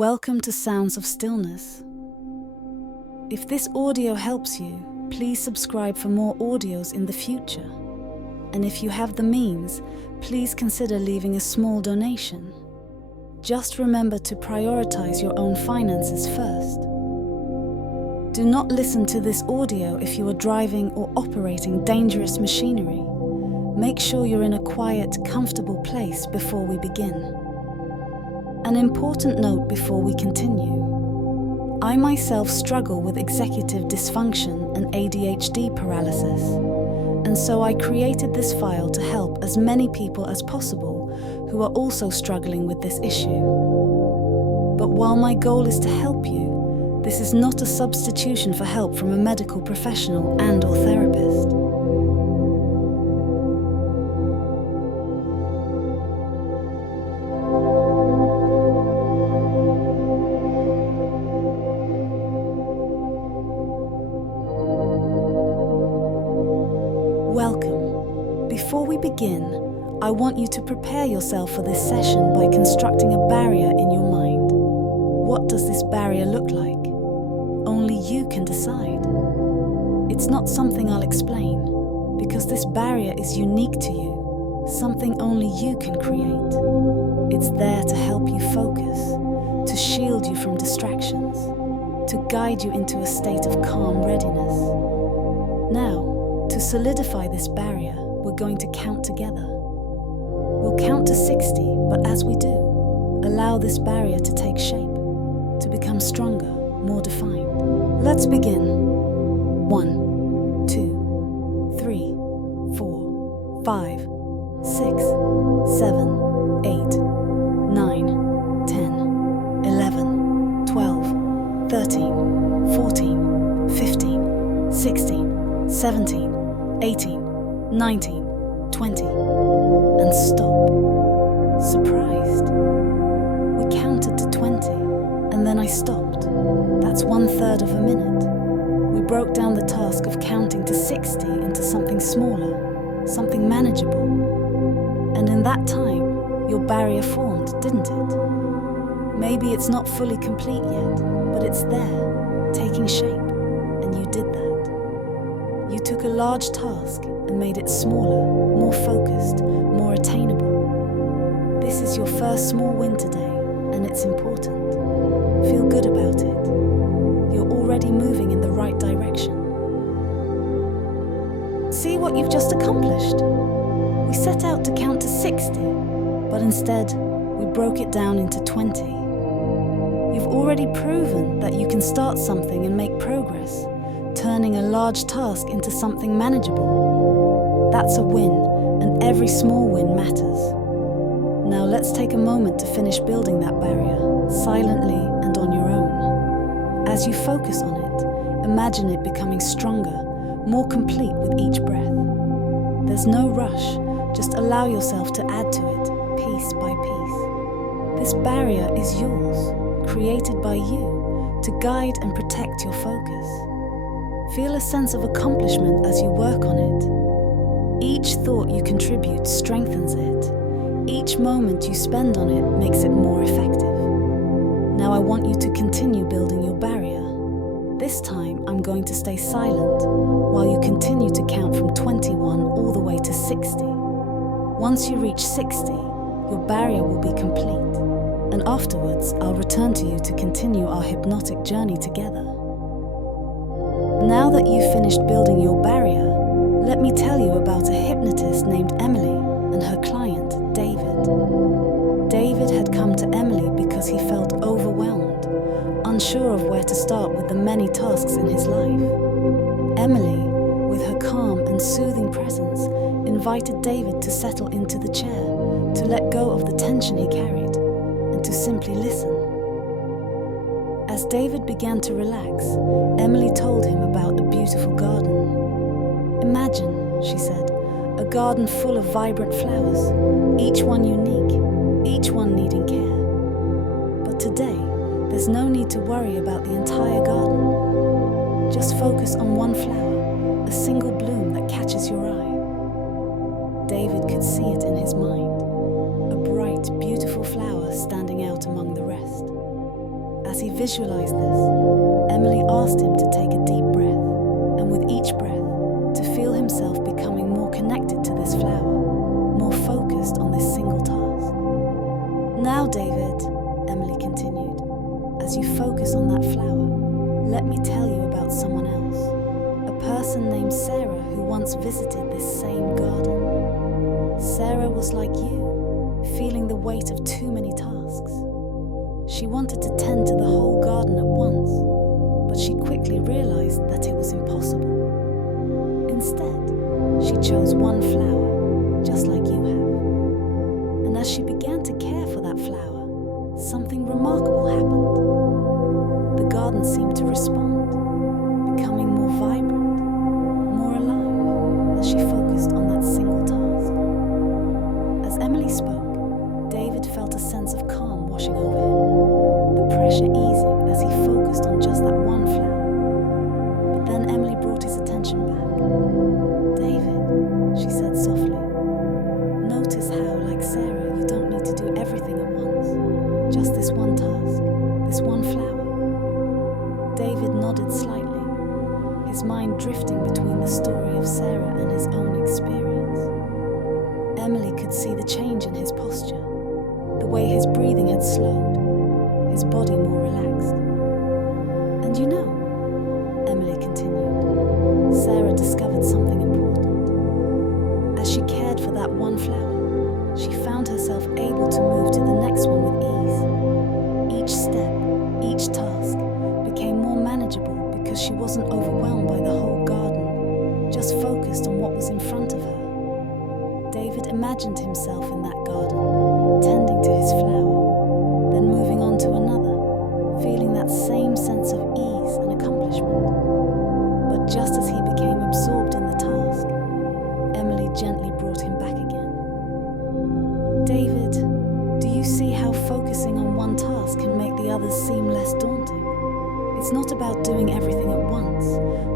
Welcome to Sounds of Stillness. If this audio helps you, please subscribe for more audios in the future. And if you have the means, please consider leaving a small donation. Just remember to prioritize your own finances first. Do not listen to this audio if you are driving or operating dangerous machinery. Make sure you're in a quiet, comfortable place before we begin. An important note before we continue. I myself struggle with executive dysfunction and ADHD paralysis, and so I created this file to help as many people as possible who are also struggling with this issue. But while my goal is to help you, this is not a substitution for help from a medical professional and/or therapist. Welcome. Before we begin, I want you to prepare yourself for this session by constructing a barrier in your mind. What does this barrier look like? Only you can decide. It's not something I'll explain, because this barrier is unique to you, something only you can create. It's there to help you focus, to shield you from distractions, to guide you into a state of calm readiness. Now, to solidify this barrier, we're going to count together. We'll count to 60, but as we do, allow this barrier to take shape, to become stronger, more defined. Let's begin. 1, 2, 3, 4, 5, 6, 7, 8, 9, 10, 11, 12, 13, 14, 15, 16, 17, 18, 19, 20, and stop. Surprised. We counted to 20, and then I stopped. That's 1/3 of a minute. We broke down the task of counting to 60 into something smaller, something manageable. And in that time, your barrier formed, didn't it? Maybe it's not fully complete yet, but it's there, taking shape, and you did that. You took a large task and made it smaller, more focused, more attainable. This is your first small win today, and it's important. Feel good about it. You're already moving in the right direction. See what you've just accomplished? We set out to count to 60, but instead, we broke it down into 20. You've already proven that you can start something and make progress, turning a large task into something manageable. That's a win, and every small win matters. Now let's take a moment to finish building that barrier, silently and on your own. As you focus on it, imagine it becoming stronger, more complete with each breath. There's no rush, just allow yourself to add to it, piece by piece. This barrier is yours, created by you, to guide and protect your focus. Feel a sense of accomplishment as you work on it. Each thought you contribute strengthens it. Each moment you spend on it makes it more effective. Now I want you to continue building your barrier. This time I'm going to stay silent while you continue to count from 21 all the way to 60. Once you reach 60, your barrier will be complete. And afterwards, I'll return to you to continue our hypnotic journey together. Now that you've finished building your barrier, let me tell you about a hypnotist named Emily and her client, David. David had come to Emily because he felt overwhelmed, unsure of where to start with the many tasks in his life. Emily, with her calm and soothing presence, invited David to settle into the chair, to let go of the tension he carried, and to simply listen. As David began to relax, Emily told him about a beautiful garden. Imagine, she said, a garden full of vibrant flowers, each one unique, each one needing care. But today, there's no need to worry about the entire garden. Just focus on one flower, a single bloom that catches your eye. David could see it in his mind, a bright, beautiful flower standing out among the rest. As he visualized this, Emily asked him to take a deep breath, and with each breath, to feel himself becoming more connected to this flower, more focused on this single task. Now, David, Emily continued, as you focus on that flower, let me tell you about someone else, a person named Sarah who once visited this same garden. Sarah was like you, feeling the weight of too many tasks. She wanted to tend to the whole garden at once, but she quickly realized that it was impossible. Instead, she chose one flower, just like you have. And as she began to care for that flower, something remarkable happened. The garden seemed to respond, becoming more vibrant, more alive, as she focused on that single task. As Emily spoke, David felt a sense of calm washing over him, the pressure easing as he focused on just that one flower. But then Emily brought his attention back. David, she said softly, notice how, like Sarah, you don't need to do everything at once. Just this one task, this one flower. David nodded slightly, his mind drifting between the story of Sarah and his own experience. Emily could see the change in his posture, the way his breathing had slowed, his body more relaxed. And you know, Emily continued, Sarah discovered something important. As she cared for that one flower, she found herself able to move to the next one with ease. Each step, each task became more manageable because she wasn't overwhelmed by the whole garden, just focused on what was in front of her. David imagined himself in that garden, tending to his flower, then moving on to another, feeling that same sense of ease and accomplishment. But just as he became absorbed in the task, Emily gently brought him back again. David, do you see how focusing on one task can make the others seem less daunting? It's not about doing everything at once,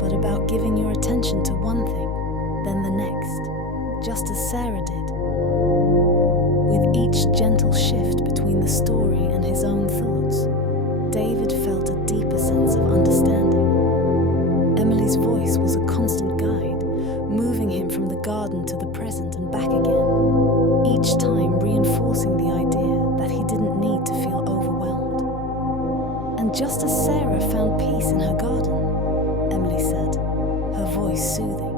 but about giving your attention to one thing, then the next, just as Sarah did. With each gentle shift between the story and his own thoughts, David felt a deeper sense of understanding. Emily's voice was a constant guide, moving him from the garden to the present and back again, each time reinforcing the idea that he didn't need to feel overwhelmed. And just as Sarah found peace in her garden, Emily said, her voice soothing,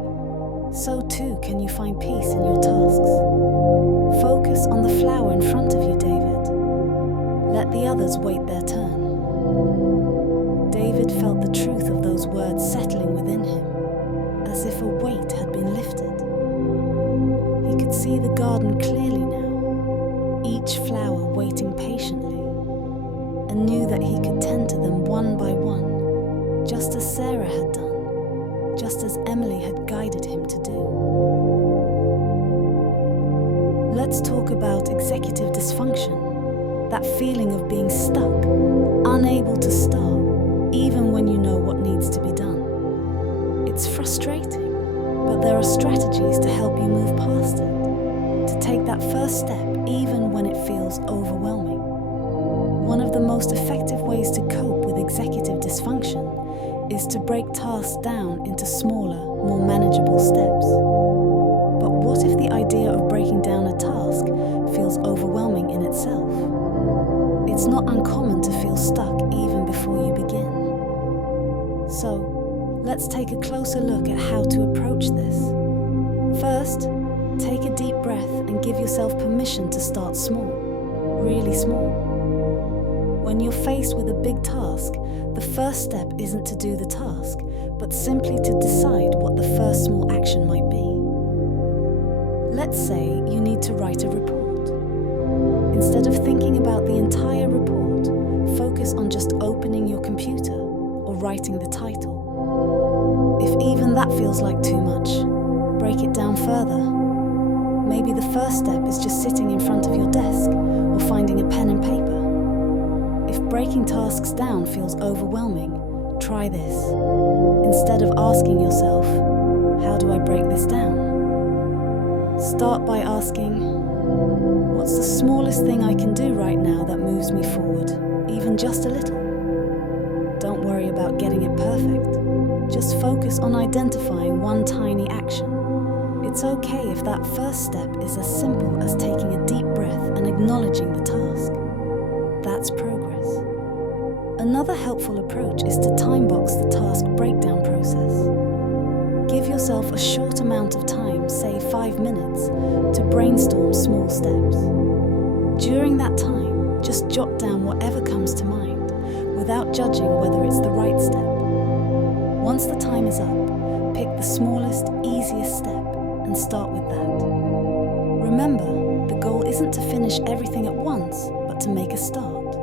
so too can you find peace in your tasks. Focus on the flower in front of you, David. Let the others wait their turn. David felt the truth of those words settling within him, as if a weight had been lifted. He could see the garden clearly now, each flower waiting patiently, and knew that he could tend to them one by one, just as Sarah had done, just as Emily had guided him to do. Let's talk about executive dysfunction, that feeling of being stuck, unable to start, even when you know what needs to be done. It's frustrating, but there are strategies to help you move past it, to take that first step even when it feels overwhelming. One of the most effective ways to cope with executive dysfunction is to break tasks down into smaller, more manageable steps. But what if the idea of breaking down a task feels overwhelming in itself? It's not uncommon to feel stuck even before you begin. So, let's take a closer look at how to approach this. First, take a deep breath and give yourself permission to start small, really small. When you're faced with a big task, the first step isn't to do the task, but simply to decide what the first small action might be. Let's say you need to write a report. Instead of thinking about the entire report, focus on just opening your computer or writing the title. If even that feels like too much, break it down further. Maybe the first step is just sitting in front of your desk or finding a pen and paper. If breaking tasks down feels overwhelming, try this. Instead of asking yourself, how do I break this down? Start by asking, what's the smallest thing I can do right now that moves me forward, even just a little? Don't worry about getting it perfect. Just focus on identifying one tiny action. It's okay if that first step is as simple as taking a deep breath and acknowledging the task. That's progress. Another helpful approach is to time box the task breakdown process. Give yourself a short amount of time, say 5 minutes, to brainstorm small steps. During that time, just jot down whatever comes to mind, without judging whether it's the right step. Once the time is up, pick the smallest, easiest step and start with that. Remember, the goal isn't to finish everything at once, but to make a start.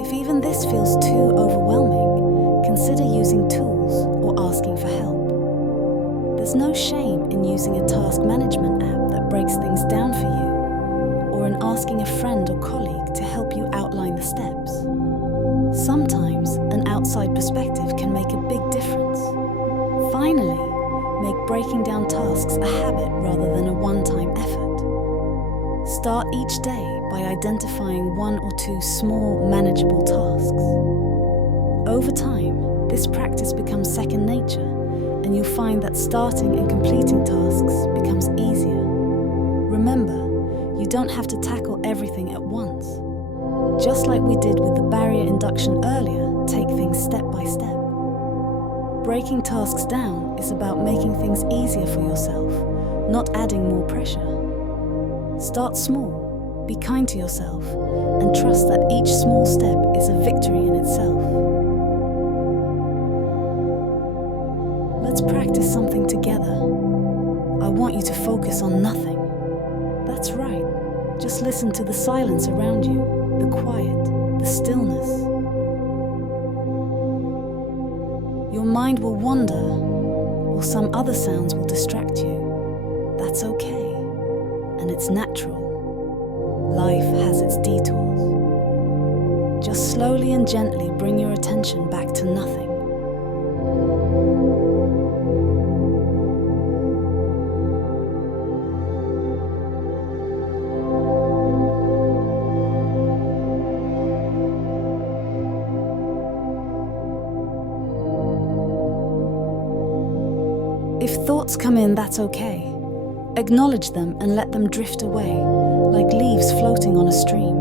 If even this feels too overwhelming, consider using tools or asking for help. There's no shame in using a task management app that breaks things down for you, or in asking a friend or colleague to help you outline the steps. Sometimes an outside perspective can make a big difference. Finally, make breaking down tasks a habit rather than a one-time effort. Start each day by identifying 1 or 2 small, manageable tasks. Over time, this practice becomes second nature, and you'll find that starting and completing tasks becomes easier. Remember, you don't have to tackle everything at once. Just like we did with the barrier induction earlier, take things step by step. Breaking tasks down is about making things easier for yourself, not adding more pressure. Start small, be kind to yourself, and trust that each small step is a victory in itself. Let's practice something together. I want you to focus on nothing. That's right. Just listen to the silence around you, the quiet, the stillness. Your mind will wander, or some other sounds will distract you. That's okay, and it's natural. Life has its detours. Just slowly and gently bring your attention back to nothing. If thoughts come in, that's okay. Acknowledge them and let them drift away, like leaves floating on a stream.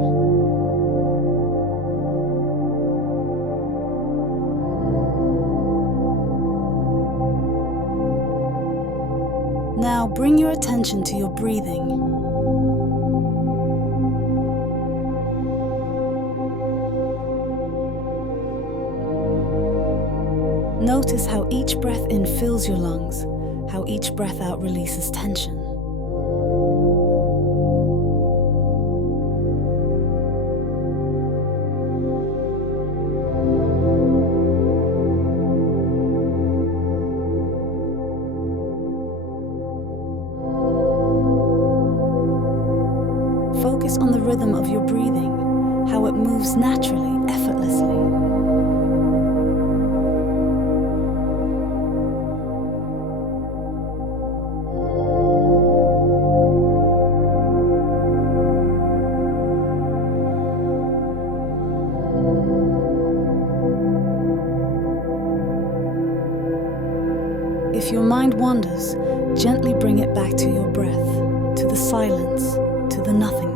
Now bring your attention to your breathing. Notice how each breath in fills your lungs, how each breath out releases tension. Focus on the rhythm of your breathing, how it moves naturally, effortlessly. If your mind wanders, gently bring it back to your breath, to the silence, to the nothingness.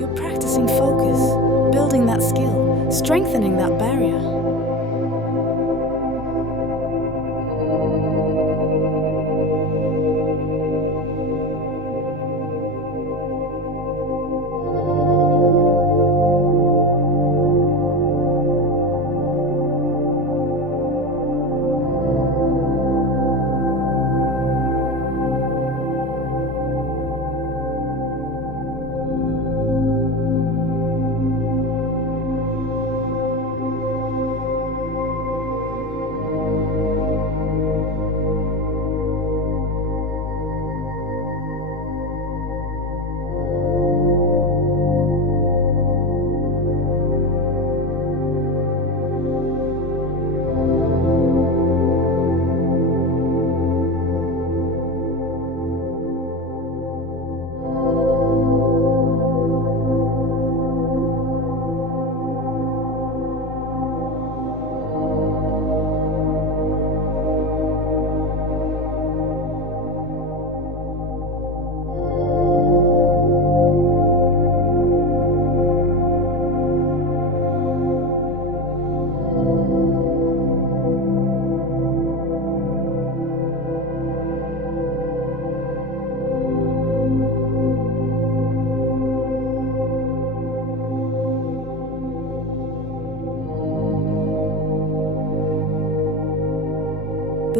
You're practicing focus, building that skill, strengthening that barrier.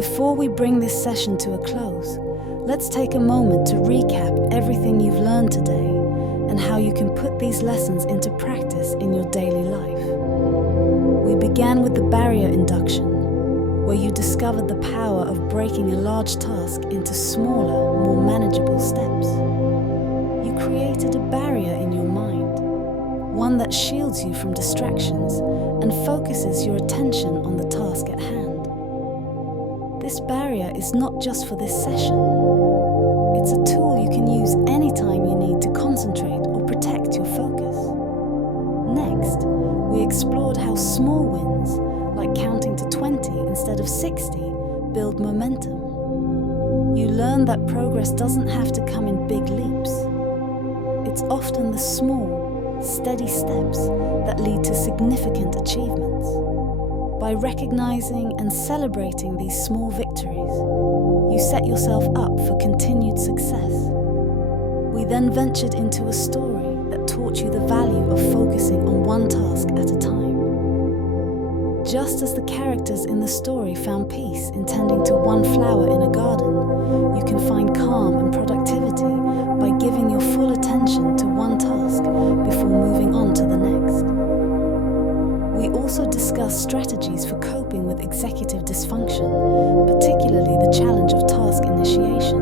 Before we bring this session to a close, let's take a moment to recap everything you've learned today and how you can put these lessons into practice in your daily life. We began with the barrier induction, where you discovered the power of breaking a large task into smaller, more manageable steps. You created a barrier in your mind, one that shields you from distractions and focuses your attention on the task at hand. This barrier is not just for this session. It's a tool you can use anytime you need to concentrate or protect your focus. Next, we explored how small wins, like counting to 20 instead of 60, build momentum. You learned that progress doesn't have to come in big leaps. It's often the small, steady steps that lead to significant achievements. By recognizing and celebrating these small victories, you set yourself up for continued success. We then ventured into a story that taught you the value of focusing on one task at a time. Just as the characters in the story found peace in tending to one flower in a garden, you can find calm and productivity by giving your full attention to one task before moving on to the next. We also discussed strategies for coping with executive dysfunction, particularly the challenge of task initiation.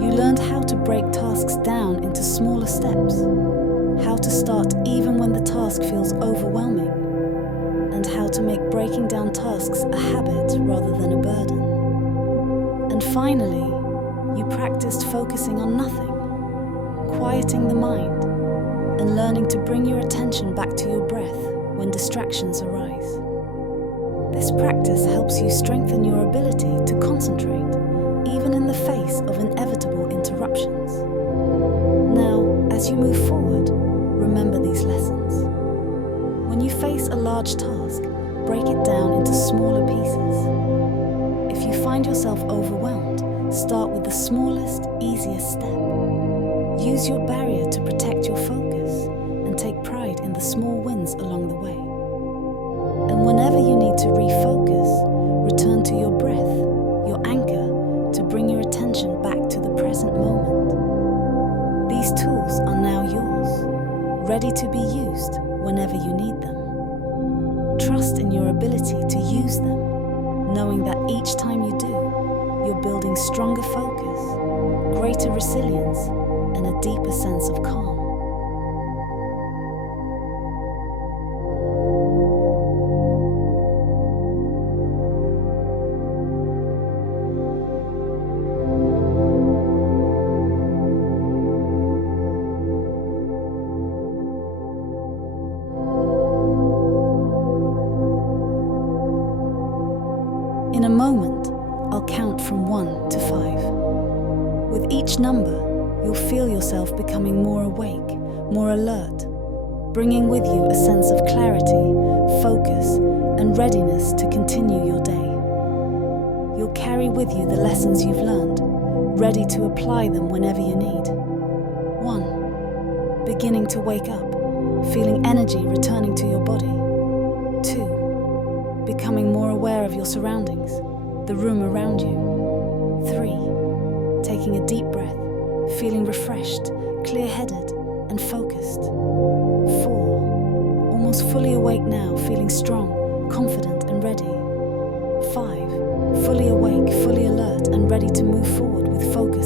You learned how to break tasks down into smaller steps, how to start even when the task feels overwhelming, and how to make breaking down tasks a habit rather than a burden. And finally, you practiced focusing on nothing, quieting the mind, and learning to bring your attention back to your breath when distractions arise. This practice helps you strengthen your ability to concentrate, even in the face of inevitable interruptions. Now, as you move forward, remember these lessons. When you face a large task, break it down into smaller pieces. If you find yourself overwhelmed, start with the smallest, easiest step. Use your barrier to protect your focus and take pride in the small wins along the way. And whenever you need to refocus, return to your breath, your anchor, to bring your attention back to the present moment. These tools are now yours, ready to be used whenever you need them. Trust in your ability to use them, knowing that each time you do, you're building stronger focus, greater resilience, and a deeper sense of calm. In a moment, I'll count from 1 to 5. With each number, you'll feel yourself becoming more awake, more alert, bringing with you a sense of clarity, focus, and readiness to continue your day. You'll carry with you the lessons you've learned, ready to apply them whenever you need. 1. Beginning to wake up, feeling energy returning to your body. 2. Becoming more aware of your surroundings, the room around you. 3. Taking a deep breath, feeling refreshed, clear-headed, and focused. 4. Almost fully awake now, feeling strong, confident, and ready. 5. Fully awake, fully alert, and ready to move forward with focus